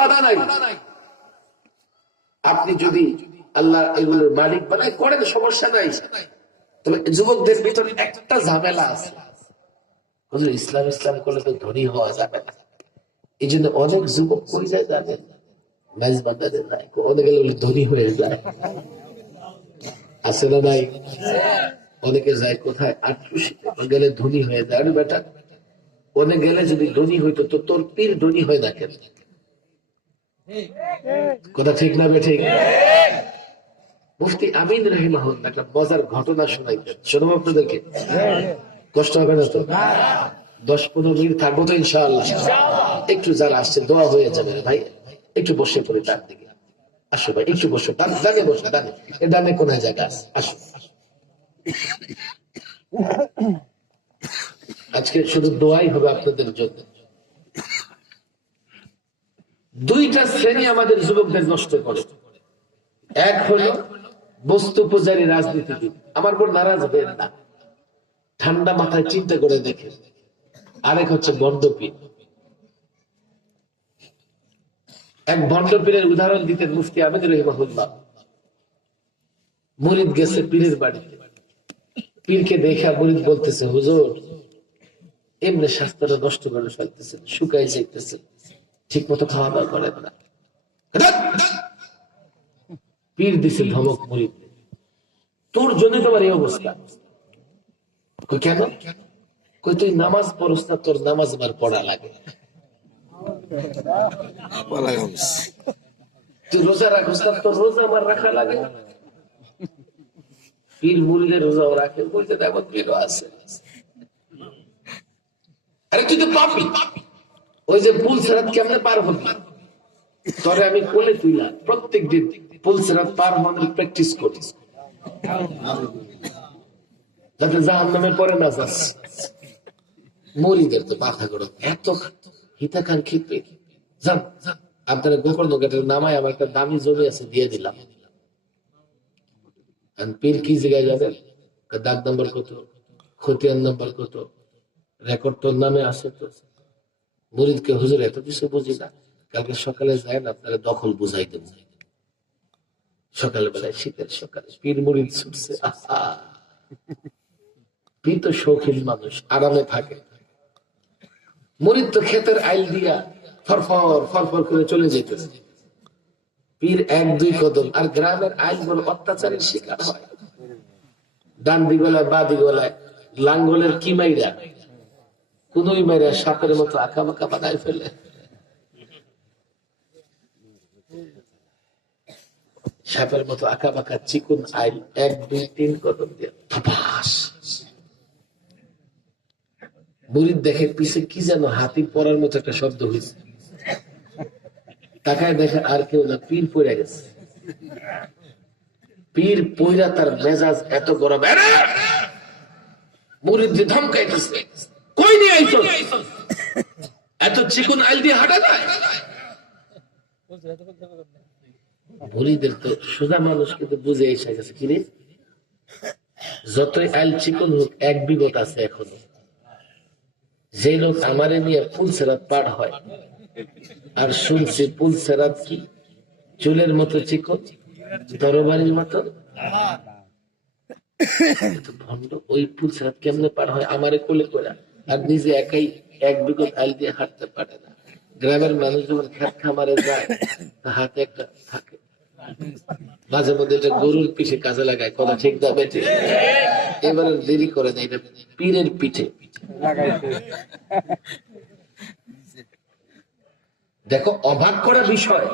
বাধা নাই। আপনি যদি আল্লাহ এগুলোর মালিক বানায় করেন, সমস্যা নাই। তবে যুবকদের ভিতরে একটা ঝামেলা আছে। ইসলাম ইসলাম করলে তো ধনী হওয়া যাবে না। এই জন্য অনেক যুবক কই যায় জানেন? মাইজ বান্দাদের নাই। অনেক ধনী হয়ে যায়। আছে নাই? অনেকে যায় কোথায়? আট্রসি গেলে ধনী হয়ে যায়। বেটা, অনেক গেলে যদি ধনী হইতো, তো তোর পীর ধনী হয় না কেন কথা ঠিক না বেঠিক? মুফতি আমিন একটা মজার ঘটনা আপনাদেরকে? কষ্ট হবে না তো? দশ পনেরো মিনিট থাকব তো একটু যারা আসছে, দোয়া হয়ে যাবে ভাই। একটু বসে পড়ে তার দিকে। আসো ভাই, একটু বসো। ডানে বসো, ডানে। এ ডানে কোন জায়গা আসো। আজকে শুধু দোয়াই হবে আপনাদের জন্য। দুইটা শ্রেণি আমাদের যুবকদের নষ্ট করে। এক হলো বস্তু পূজারী রাজনীতিবিদ আমার পর নারাজ হবেন না। ঠান্ডা মাথায় চিন্তা করে দেখে আরেক হচ্ছে বন্ডপীর এক বন্ডপীরের উদাহরণ দিতেন মুফতি আহমেদ রহিমাহুল্লাহ। মুরিদ গেছে পীরের বাড়িতে। পীরকে দেখে মরিদ বলতেছে, হুজুর, এমনি স্বাস্থ্যটা নষ্ট করে ফেলতেছে শুকাই যাইতেছে। ঠিক মতো খাওয়া দাওয়া করেন না। পীর দিছে ধমক মুরিদ তোর জন্য তোমার এই অবস্থা। কেন? কই, তুই নামাজ পড়স না, তোর নামাজ আমার পড়া লাগে। তুই রোজা রাখস না, তোর রোজা আমার রাখা লাগে। পীর মুরিদের রোজাও রাখে। বলতে এমন পীরও আছে। আরে, তুই তো পাপি। ওই যে পুল সেরাত কেমনে পার হবি? তবে আমি কোলে তুইলা প্রত্যেক দিন পুল সেরাত পার হওয়ার প্র্যাকটিস করিস যাতে জাহান নামে পরে না যাস। মরিদের তো মাথা গরম। এত হিতাকাঙ্ক্ষী পেট যান যান, আপনারা গোকর্ণ ঘাটের নামায় আমার একটা দামি জমি আছে দিয়ে দিলাম। পীর কি জায়গায় যাবেন? দাগ নাম্বার কত? খতিয়ান নাম্বার কত? রেকর্ড তোর নামে আছে তো? মুরিদকে হুজুর এত কিছু বুঝি না। কালকে সকালে যায় না আপনারা দখল বুঝাই দেব সকাল বেলায় শীতের সকালে পীর মুরিদ ছুটছে। পীর তো শৌখিন মানুষ, আরামে থাকে। মুরিদ তো ক্ষেতের আইল দিয়া ফরফর ফরফর করে চলে যেতেছে পীর এক, দুই কদম, আর গ্রামের আইল বড় অত্যাচারের শিকার হয়। ডান দিগলায়, বা দিগলায়, লাঙ্গলের কি কোনই মাইরা সাপের মতো আঁকা বাঁকা বানায় ফেলে। সাপের মতো আঁকা বাঁকা চিকুন আইল এক, দুই, তিন কদম দিয়ে মুরিদ দেখে পিছে কি যেন হাতি পড়ার মতো একটা শব্দ হয়েছে তাকায় দেখে আর কেউ না, পীর পড়ে গেছে। পীর পইরা তার মেজাজ এত গরম! মুরিদ ধমকাইতেছে। কই নিয়ে আইছো? এত চিকুন আইল দিয়ে হাঁটা যায়? তো সোজা মানুষ কিন্তু বুঝে এসে গেছে কিরে যতই আইল চিকুন হোক এক বিগত আছে এখনও। যে লোক আমারে নিয়ে ফুল সেরাত পার হয় আর শুনছি ফুল সেরাত কি? চুলের মতো চিকন তরবারির মতো? ভণ্ড ওই ফুল সেরাত কেমনে পার হয় আমারে কোলে করে আর নিজে একাই এক বিগত আইল দিয়ে হাঁটতে পারে না। গ্রামের মানুষ যখন খেত খামারে যায় হাতে একটা থাকে। মাঝে মধ্যে এটা গরুর পিঠে কাজে লাগায়, কথা ঠিক না বেটে এবারে দেরি করে না, এটা পীরের পিঠে। দেখো, অবাক করা বিষয়।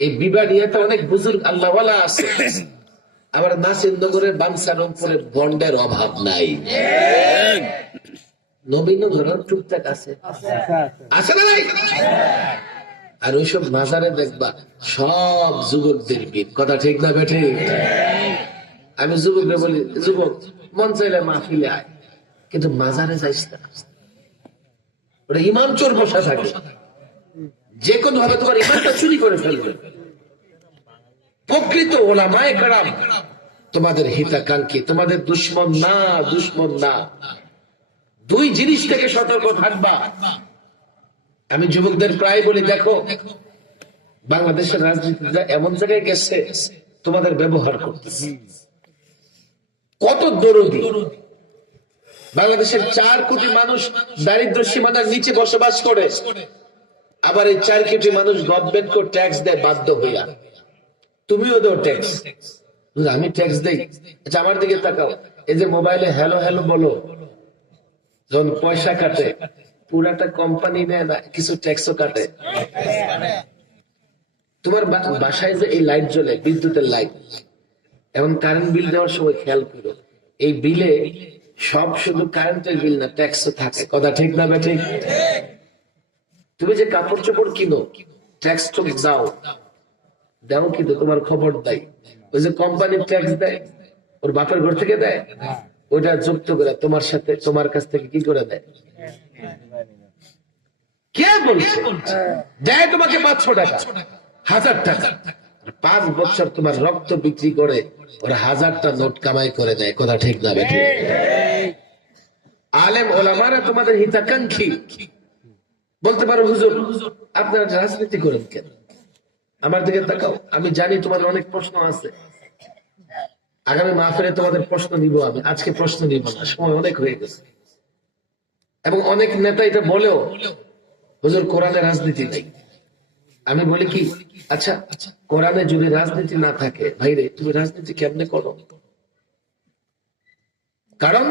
এই বিবাড়িয়াতে অনেক বুজুর্গ আল্লাহওয়ালা আছে। আবার বাংসা রংপুরে বন্ডের অভাব নাই। নবীন ধরন টুকটাক আছে। আছে না নাই? আর ওইসব মাজারে দেখবা সব যুবকদের বীর কথা ঠিক না বেঠে? আমি যুবকরা বলি যুবক মন চাইলে মাহফিলে আয় কিন্তু মাজারে যাইস না। ওটা ইমাম চোর বসা থাকে। যে কোনো ভাবে তোমার ইমানটা চুরি করে ফেলবে। প্রকৃত ওলামায় কারাম, তোমাদের হিতাকাঙ্ক্ষী, তোমাদের দুশ্মন না দুশ্মন না। দুই জিনিস থেকে সতর্ক থাকবা। আমি যুবকদের প্রায় বলি, দেখো, বাংলাদেশের রাজনীতিটা এমন জায়গায় গেছে, তোমাদের ব্যবহার করতেছে। কত দরদি। বাংলাদেশের চার কোটি মানুষ দারিদ্র সীমানার নিচে বসবাস করে। আবার এই চার কোটি মানুষ গভর্নমেন্টকে ট্যাক্স দেয় বাধ্য হইয়া। তুমিও দাও ট্যাক্স আমি ট্যাক্স দেই। আচ্ছা আমার দিকে তাকাও। এই যে মোবাইলে হ্যালো হ্যালো বলো। যখন পয়সা কাটে। পুরাটা কোম্পানি নেয় না, কিছু ট্যাক্সও কাটে। তোমার বাসায় যে এই লাইট জ্বলে, বিদ্যুতের লাইট এবং কারেন্ট বিল দেওয়ার সময় খেয়াল করো। এই বিলে সব শুধু কারেন্টের বিল না ট্যাক্সও থাকে। কথা ঠিক না ঠিক তুমি যে কাপড় চোপড় কিনো ট্যাক্স তো যাও। দাও কিন্তু তোমার খবর দেয়। ওই যে কোম্পানির ট্যাক্স দেয়, ওর বাপের ঘর থেকে দেয়, ওইটা যুক্ত করে তোমার সাথে, তোমার কাছ থেকে কি করে দেয়? কে বলছে? দেয় তোমাকে পাঁচশো টাকা, হাজার টাকা। পাঁচ বছর তোমার রক্ত বিক্রি করে ওরা হাজারটা নোট কামাই করে দেয়, কথা ঠিক না বেঠে? আলেম ওলামারা তোমাদের হিতাকাঙ্ক্ষী। বলতে পারো হুজুর, আপনারা রাজনীতি করেন কেন? আমার দিকে তাকাও। আমি জানি তোমার অনেক প্রশ্ন আছে। আগামী মাহফিলে তোমাদের প্রশ্ন নিব আমি। আজকে প্রশ্ন নিব না। সময় অনেক হয়ে গেছে। এবং অনেক নেতা এটা বলেও, হুজুর, কোরআনে রাজনীতি নেই। আমি বলি কি আচ্ছা কোরআনে যদি রাজনীতি না থাকে, ভাইরে, তুমি রাজনীতি কেমনে করো? কারণ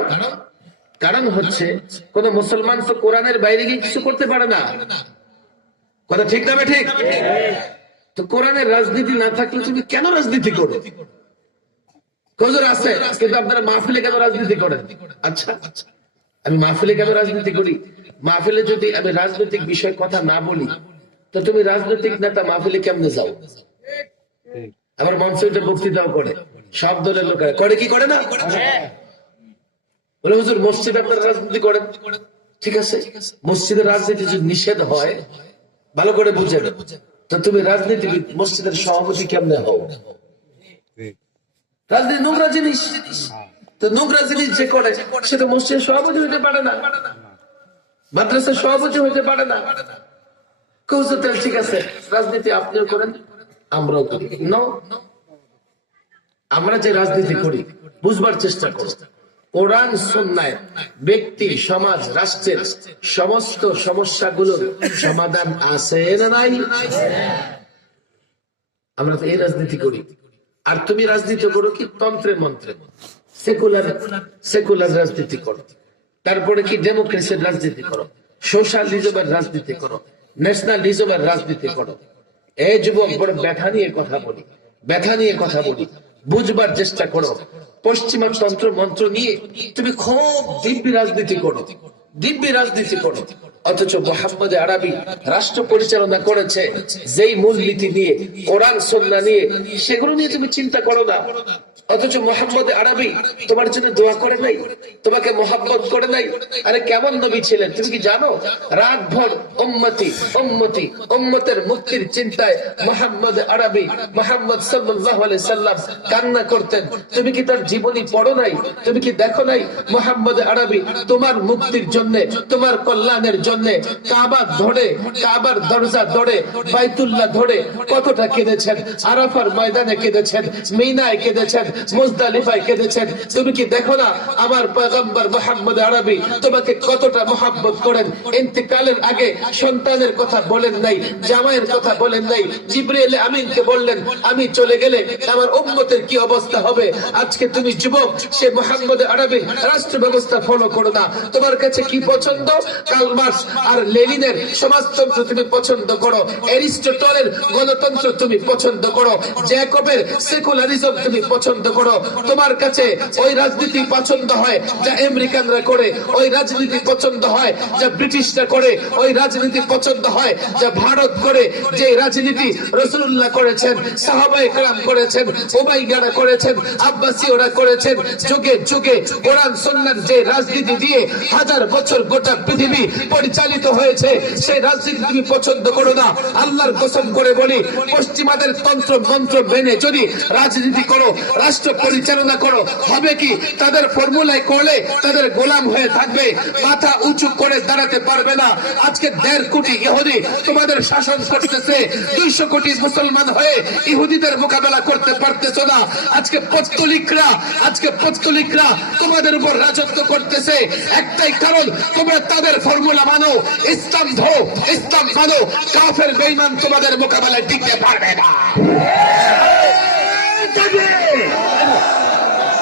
কারণ হচ্ছে, কোন মুসলমান তো কোরআনের বাইরে গিয়ে কিছু করতে পারে না। কথা ঠিক না ঠিক? তো কোরআনের রাজনীতি না থাকলে তুমি কেন রাজনীতি করো? কজোর আছে, কিন্তু আপনারা মাহফিলে কেন রাজনীতি করেন? আচ্ছা আমি মাহফিলে কেন রাজনীতি করি? মাহফিলে যদি আমি রাজনৈতিক বিষয় কথা না বলি, তো তুমি রাজনৈতিক নেতা মাহফিলে কেমনে যাও? আবার মঞ্চে উঠে বক্তৃতাও করে, সব দলের লোকেরা। করে কি করে না? বলে, হুজুর, মসজিদ আপনারা রাজনীতি করেন? ঠিক আছে মসজিদের রাজনীতি যদি নিষেধ হয়, ভালো করে বুঝেন। তো তুমি রাজনীতিবিদ মসজিদের সভাপতি কেমনে হও? রাজনীতি নোংরা জিনিস। তো নোংরা জিনিস যে করে সে তো মসজিদের সভাপতি হইতে পারে না। মাদ্রাসার সভাপতি হইতে পারে না। কৌশল ঠিক আছে রাজনীতি আপনিও করেন আমরাও করি. আমরা যে রাজনীতি করি বুঝবার চেষ্টা করো। কোরআন সন্ন্যায় ব্যক্তি, সমাজ, রাষ্ট্রের সমস্ত সমস্যাগুলোর সমাধান আছে না নাই? আমরা তো এই রাজনীতি করি। আর তুমি রাজনীতি করো কি তন্ত্রে মন্ত্রে? সেকুলার সেকুলার রাজনীতি করো। তারপরে কি ডেমোক্রেসির রাজনীতি করো? সোশ্যালিজমের রাজনীতি করো? ন্যাশনালিজমের রাজনীতি করো? এই যুবক, বড় ব্যথা নিয়ে কথা বলি। ব্যথা নিয়ে কথা বলি। বুঝবার চেষ্টা করো। পশ্চিমা তন্ত্র মন্ত্র নিয়ে তুমি খুব দিব্যি রাজনীতি করো। দিব্যি রাজনীতি করো। অথচ মোহাম্মদ আরবি রাষ্ট্র পরিচালনা করেছে, যেই মূলনীতি নিয়ে, কোরআন, সন্না নিয়ে, সেগুলো নিয়ে তুমি চিন্তা করো না। অথচ মোহাম্মদ আরবি তোমার জন্য দোয়া করে নাই, তোমাকে মোহাম্মত করে নাই। আরে কেমন নবী ছিলেন, তুমি কি জানো? রাত ভর উম্মতি উম্মতি, উম্মতের মুক্তির চিন্তায় মোহাম্মদ আরবি, মোহাম্মদ সাল্লাল্লাহু আলাইহি সাল্লাম কান্না করতেন। তুমি কি তার জীবনী পড়ো নাই? তুমি কি দেখো নাই? মোহাম্মদ আরবি তোমার মুক্তির জন্য, তোমার কল্যাণের জন্য কাবা ধরে, কাবার দরজা ধরে, বাইতুল্লাহ ধরে কতটা কেঁদেছেন? আরাফার ময়দানে কেঁদেছেন, মিনায় কেঁদেছেন মুজদালিফায় কেঁদেছেন। তুমি কি দেখো না আমার পয়গম্বর মোহাম্মদ আরবি তোমাকে কতটা মোহাব্বত করেন? আগে সন্তানের কথা বলেন নাই, জামাইয়ের কথা বলেন নাই আমিনকে বললেন, আমি চলে গেলে আমার উম্মতের কি অবস্থা হবে? আজকে তুমি যুবক, সে মোহাম্মদ আরবি রাষ্ট্র ব্যবস্থা ফলো করো না। তোমার কাছে কি পছন্দ? কাল আর লেনিনের সমাজতন্ত্র তুমি পছন্দ করো। এরিস্টটলের গণতন্ত্র তুমি পছন্দ করো। জ্যাকবের সেকুলারিজম তুমি পছন্দ করো। তোমার কাছে ওই রাজনীতি পছন্দ হয়, যা আমেরিকানরা করে, ওই রাজনীতি পছন্দ হয়, যা ব্রিটিশরা করে, ওই রাজনীতি পছন্দ হয়, যা ভারত করে, যে রাজনীতি রসুল্লাহ করেছেন সাহাবাই কালাম করেছেন ওবাইগারা করেছেন, আব্বাসীয়রা করেছেন, যুগে যুগে কোরআন সন্ন্যার যে রাজনীতি দিয়ে হাজার বছর গোটা পৃথিবী পরিচালিত হয়েছে, সেই রাজনীতি তুমি পছন্দ করো না। আল্লাহর কসম করে বলি, পশ্চিমাদের তন্ত্র মন্ত্র মেনে যদি রাজনীতি করো রাষ্ট্র পরিচালনা করো। হবে কি? তাদের ফর্মুলায় করলে তাদের গোলাম হয়ে থাকবে। মাথা উঁচু করে দাঁড়াতে পারবে না। আজকে দেড় কোটি ইহুদি তোমাদের শাসন করতেছে। দুইশো কোটি মুসলমান হয়ে ইহুদিদের মোকাবেলা করতে পারতেছো না। আজকে পত্তলিকরা আজকে পত্তলিকরা তোমাদের উপর রাজত্ব করতেছে। একটাই কারণ, তোমরা তাদের ফর্মুলা মানো। ইসলাম ধো, ইসলাম মানো। কাফের বেইমান তোমাদের মোকাবেলায় টিকতে পারবে না।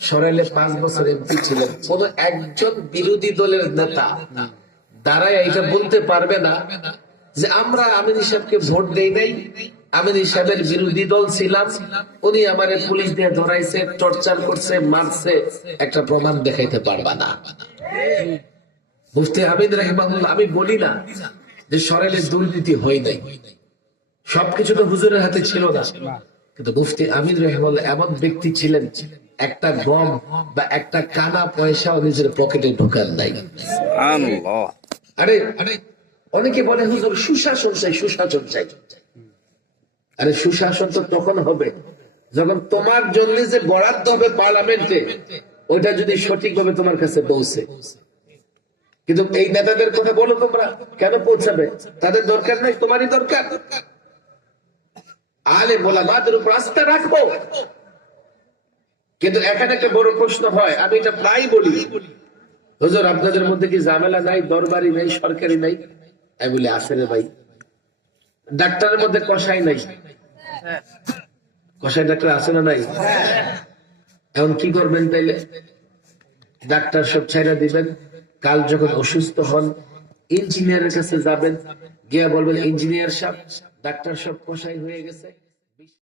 সরাইলে পাঁচ বছর এমপি ছিলেন। কোন একজন বিরোধী দলের নেতা দাঁড়ায় এটা বলতে পারবে না যে আমরা আমিন সাহেবকে ভোট দেই নাই আমিন সাহেবের বিরোধী দল ছিলাম, উনি আমার পুলিশ দিয়ে ধরাইছে, টর্চার করছে, মারছে, একটা প্রমাণ দেখাইতে পারবা না। মুফতি আমিন রাহিমাহুল্লাহ, আমি বলি না যে সরাইলে দুর্নীতি হয় নাই। সবকিছু তো হুজুরের হাতে ছিল না। কিন্তু মুফতি আমিন রহমাল্লাহ এমন ব্যক্তি ছিলেন একটা গম বা একটা কানা পয়সাও নিজের পকেটে ঢোকান নাই। আরে আরে অনেকে বলে হুজুর সুশাসন চাই সুশাসন চাই। আরে সুশাসন তো তখন হবে যখন তোমার জন্য যে বরাদ্দ হবে পার্লামেন্টে ওইটা যদি সঠিকভাবে তোমার কাছে পৌঁছে। কিন্তু এই নেতাদের কথা বলো তোমরা কেন পৌঁছাবে? তাদের দরকার নাই তোমারই দরকার। আলে মোলামাদের উপর আস্থা রাখব। কিন্তু এখানে একটা বড় প্রশ্ন হয়, আমি এটা প্রায় বলি। হুজুর, আপনাদের মধ্যে কি ঝামেলা নাই? দরবারি নাই, সরকারি নাই? আমি বলি, আছে রে ভাই। ডাক্তারের মধ্যে কষাই নাই? কষাই ডাক্তার আছে না নাই? এখন কি করবেন তাইলে? ডাক্তার সব ছাইরা দিবেন। কাল যখন অসুস্থ হন ইঞ্জিনিয়ারের কাছে যাবেন, গিয়া বলবেন ইঞ্জিনিয়ার সাহেব ডাক্তার সব কষাই হয়ে গেছে।